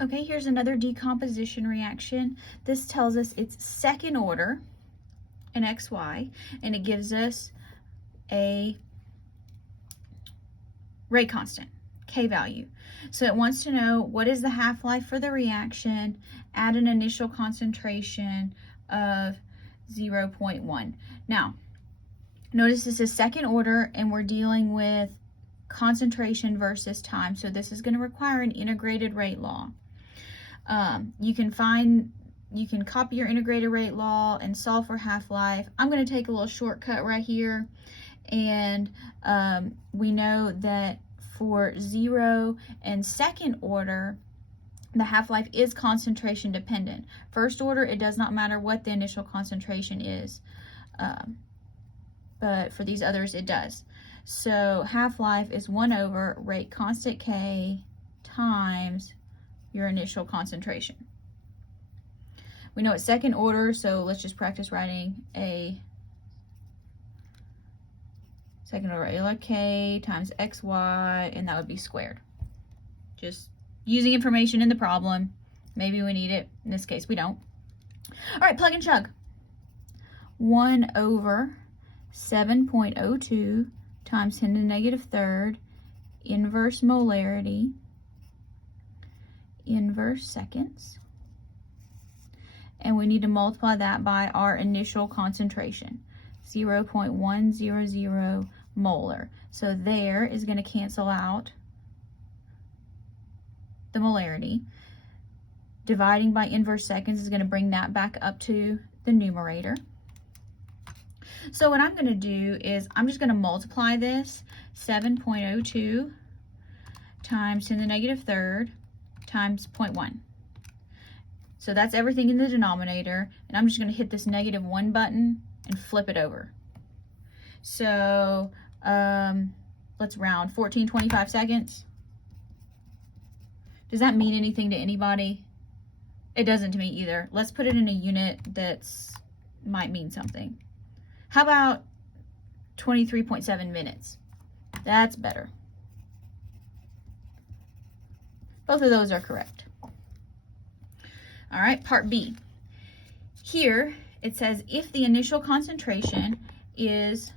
Okay, here's another decomposition reaction. This tells us it's second order in XY, and it gives us a rate constant, K value. So it wants to know what is the half-life for the reaction at an initial concentration of 0.1. Now, notice this is second order and we're dealing with concentration versus time. So this is going to require an integrated rate law. You can copy your integrated rate law and solve for half-life. I'm going to take a little shortcut right here. And we know that for 0 and second order, the half-life is concentration dependent. First order, it does not matter what the initial concentration is. But for these others, it does. So half-life is 1 over rate constant K times your initial concentration. We know it's second order, so let's just practice writing a second order regular K times XY, and that would be squared. Just using information in the problem. Maybe we need it. In this case, we don't. All right, plug and chug. 1 over 7.02 times 10 to the negative third inverse molarity, inverse seconds. And we need to multiply that by our initial concentration, 0.100 molar. So there is going to cancel out the molarity. Dividing by inverse seconds is going to bring that back up to the numerator. So what I'm going to do is I'm just going to multiply this 7.02 times 10 to the negative third times 0.1. So that's everything in the denominator, and I'm just going to hit this -1 button and flip it over. So let's round 14.25 seconds. Does that mean anything to anybody? It doesn't to me either. Let's put it in a unit that's might mean something. How about 23.7 minutes? That's better. Both of those are correct. All right, part B. Here it says if the initial concentration is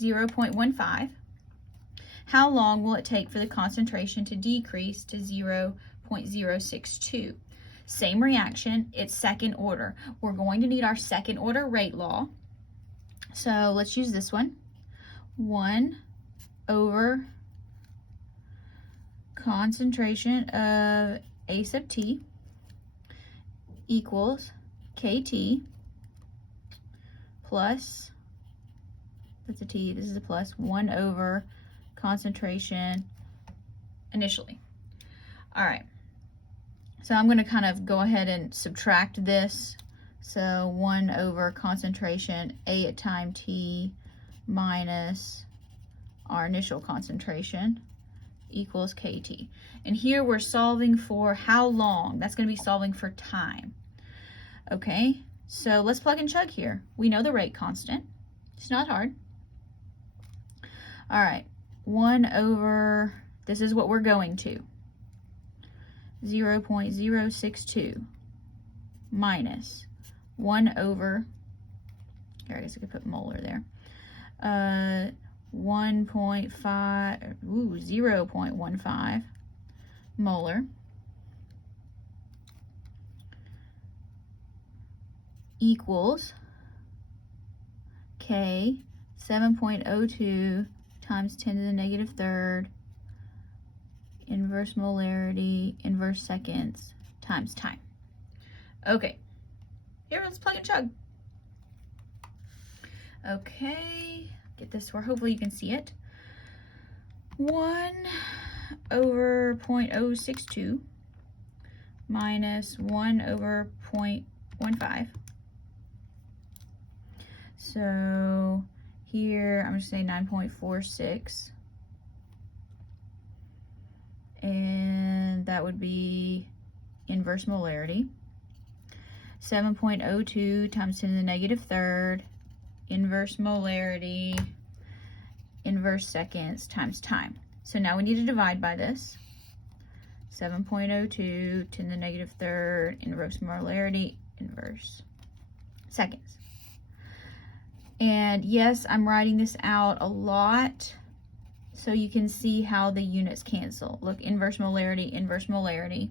0.15, how long will it take for the concentration to decrease to 0.062? Same reaction, it's second order. We're going to need our second order rate law. So let's use this one. 1 over concentration of A sub t equals KT plus, that's a T, this is a plus, 1 over concentration initially. All right, so I'm going to kind of go ahead and subtract this. So 1 over concentration A at time t minus our initial concentration equals KT. And here we're solving for how long. That's going to be solving for time. Okay, so let's plug and chug here. We know the rate constant. It's not hard. All right, 1 over, this is what we're going to, 0.062 minus 1 over, here I guess I could put molar there, 0.15 molar equals K 7.02 times 10 to the negative third inverse molarity, inverse seconds times time. Okay, here, let's plug and chug. Okay, get this where hopefully you can see it. 1 over 0.062 minus 1 over 0.15. So here I'm just saying 9.46, and that would be inverse molarity. 7.02 times 10 to the negative third inverse molarity, inverse seconds times time. So now we need to divide by this. 7.02, 10 to the negative third, inverse molarity, inverse seconds. And yes, I'm writing this out a lot so you can see how the units cancel. Look, inverse molarity,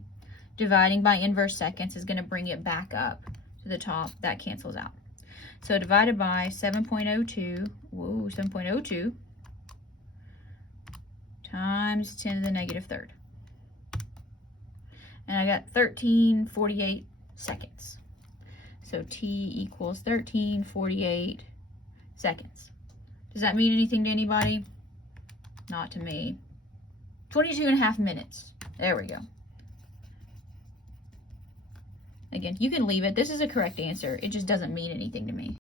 dividing by inverse seconds is going to bring it back up to the top. That cancels out. So divided by 7.02, 7.02 times 10 to the negative third. And I got 1348 seconds. So T equals 1348 seconds. Does that mean anything to anybody? Not to me. 22.5 minutes. There we go. Again, you can leave it. This is a correct answer. It just doesn't mean anything to me.